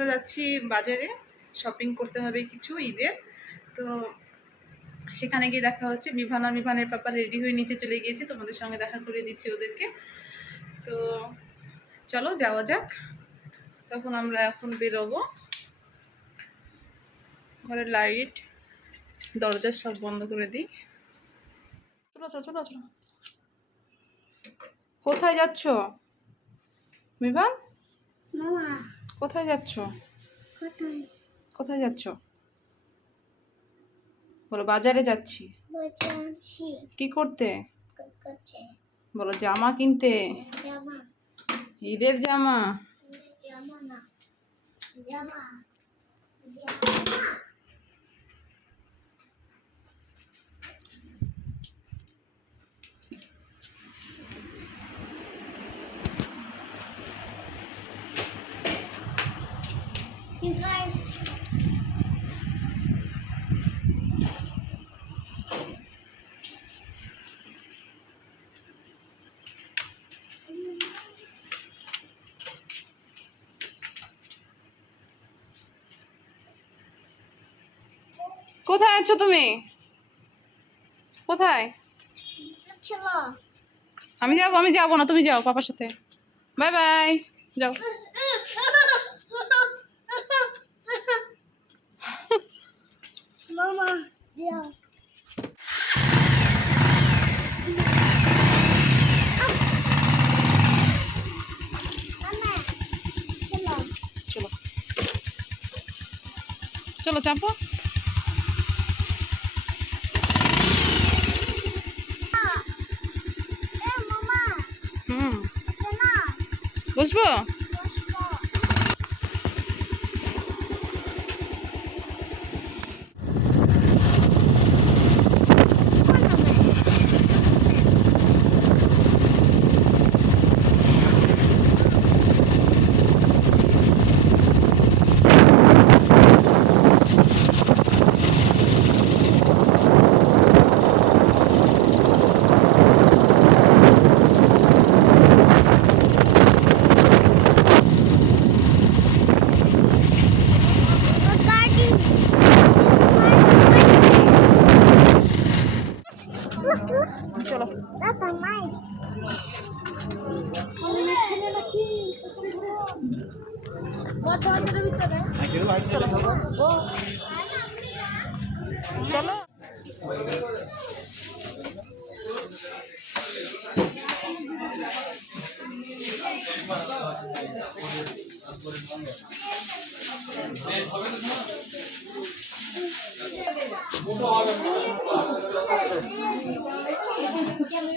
আমরা যাচ্ছি বাজারে শপিং করতে হবে কিছু ঈদের তো সেখানে গিয়ে দেখা হচ্ছে বিভান আর বিভানের পাপা রেডি হয়ে নিচে চলে গিয়েছে তোমাদের সঙ্গে দেখা করে দিচ্ছি ওদেরকে। তো চলো যাওয়া যাক। তখন আমরা এখন বেরোবো। ঘরের লাইট দরজা সব বন্ধ করে দিই। চলো চলো চলো চলো। কোথায় যাচ্ছ? বিভান মামা। কোথায় যাচ্ছ? কোথায়? যাচ্ছ? বলো বাজারে যাচ্ছি। কি করতে? বলো জামা কিনতে? জামা। ঈদের জামা। জামা। কোথায় আছো তুমি? কোথায়? আমি যাব আমি যাব না তুমি যাও পাপার সাথে। বাই বাই যাও। মামা চলো। চলো চাপো। বুঝবো চলো Papa, mai. চলো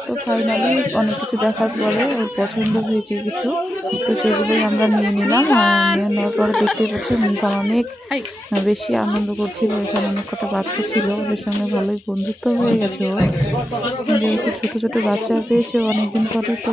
তো ফাইনালি অনেক কিছু দেখার পরে ওর পছন্দ হয়েছে কিছু তো সেগুলোই আমরা নিয়ে নিলাম আর নিয়ে নেওয়ার পরে দেখতে পাচ্ছি মিনকান অনেক বেশি আনন্দ করছিল এখানে অনেক কটা বাচ্চা ছিল ওদের সঙ্গে ভালোই বন্ধুত্ব হয়ে গেছে ওর। যেহেতু ছোটো ছোটো বাচ্চা পেয়েছে অনেকদিন পরে তো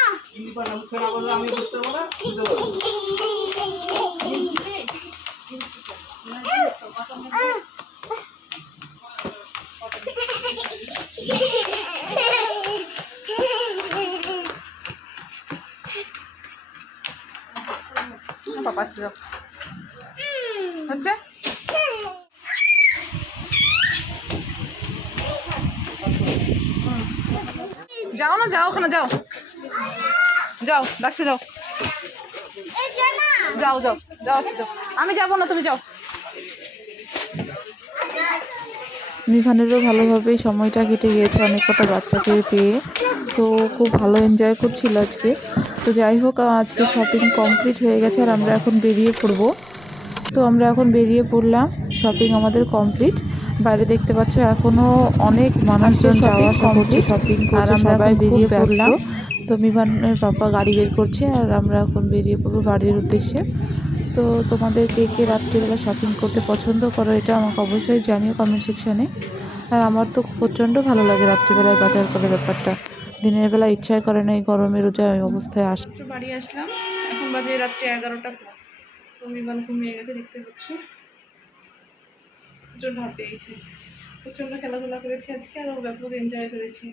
হ্যাঁ এটা পানি না এটা যাও খেলো যাও পাপা আসতে যাও হচ্ছে হুম। যাও না যাও ওখানে যাও যাও ডাকছে যাও। যাও যাও যাও যাও। আমি যাব না তুমি যাও। মিভানেরও ভালোভাবেই সময়টা কেটে গিয়েছে অনেক কটা বাচ্চাকে পেয়ে। তো খুব ভালো এনজয় করছিল আজকে। তো যাই হোক আজকে শপিং কমপ্লিট হয়ে গেছে আর আমরা এখন বেরিয়ে পড়ব। তো আমরা এখন বেরিয়ে পড়লাম শপিং আমাদের কমপ্লিট বাইরে দেখতে পাচ্ছ এখনও অনেক মানুষজন যাওয়া আসা করছে শপিং আর আমরা সবাই বেরিয়ে পড়লাম। তো মিভানের পাপা গাড়ি বের করছে আর আমরা এখন বেরিয়ে পড়ব বাড়ির উদ্দেশ্যে। তো তোমাদের কে কে রাত্রিবেলা শপিং করতে পছন্দ করো এটা আমাকে অবশ্যই জানিও কমেন্ট সেকশানে আর আমার তো প্রচণ্ড ভালো লাগে রাত্রিবেলায় বাজার করার ব্যাপারটা। দিনের বেলা ইচ্ছাই করে না এই গরমে রোজা অবস্থায় আস বাড়ি আসলাম। এখন বাজে রাত্রি এগারোটা প্লাস তো বিমান ঘুমিয়ে গেছে, দেখতে পাচ্ছি। প্রচণ্ড পেয়েছে। প্রচণ্ড খেলাধুলা করেছি আজকে আর ব্যাপক এনজয় করেছি।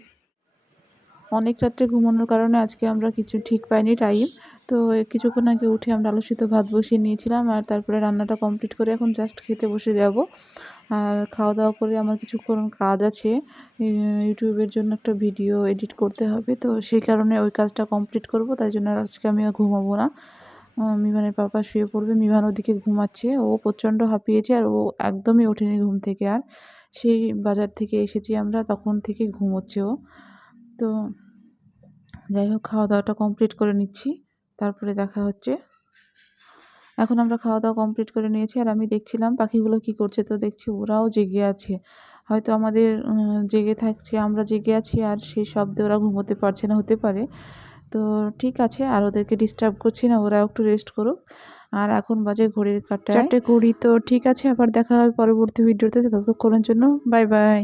অনেক রাত্রে ঘুমানোর কারণে আজকে আমরা কিছু ঠিক পাইনি টাইম। তো কিছুক্ষণ আগে উঠে আমরা আলুসিত ভাত বসিয়ে নিয়েছিলাম আর তারপরে রান্নাটা কমপ্লিট করে এখন জাস্ট খেতে বসে যাব। আর খাওয়া দাওয়া করে আমার কিছুক্ষণ কাজ আছে। ইউটিউবের জন্য একটা ভিডিও এডিট করতে হবে। তো সেই কারণে ওই কাজটা কমপ্লিট করব, তাই জন্য আজকে আমি ঘুমাবো না। মিভানের পাপা শুয়ে পড়বে মিভান ওদিকে ঘুমাচ্ছে। ও প্রচণ্ড হাঁপিয়েছে আর ও একদমই ওঠেনি ঘুম থেকে। আর সেই বাজার থেকে এসেছি আমরা, তখন থেকে ঘুমোচ্ছে ও। তো যাই হোক খাওয়া দাওয়াটা কমপ্লিট করে নিচ্ছি। তারপরে দেখা হচ্ছে। এখন আমরা খাওয়া দাওয়া কমপ্লিট করে নিয়েছি আর আমি দেখছিলাম পাখিগুলো কি করছে, তো দেখছি ওরাও জেগে আছে। হয়তো আমাদের জেগে থাকছে, আমরা জেগে আছি আর সেই শব্দে ওরা ঘুমোতে পারছে না, হতে পারে। তো ঠিক আছে, আর ওদেরকে ডিস্টার্ব করছি না ওরা একটু রেস্ট করুক। আর এখন বাজে ঘড়ির কাটা চারটে কুড়ি, তো ঠিক আছে, আবার দেখা হবে পরবর্তী ভিডিওতে ততক্ষণের জন্য বাই বাই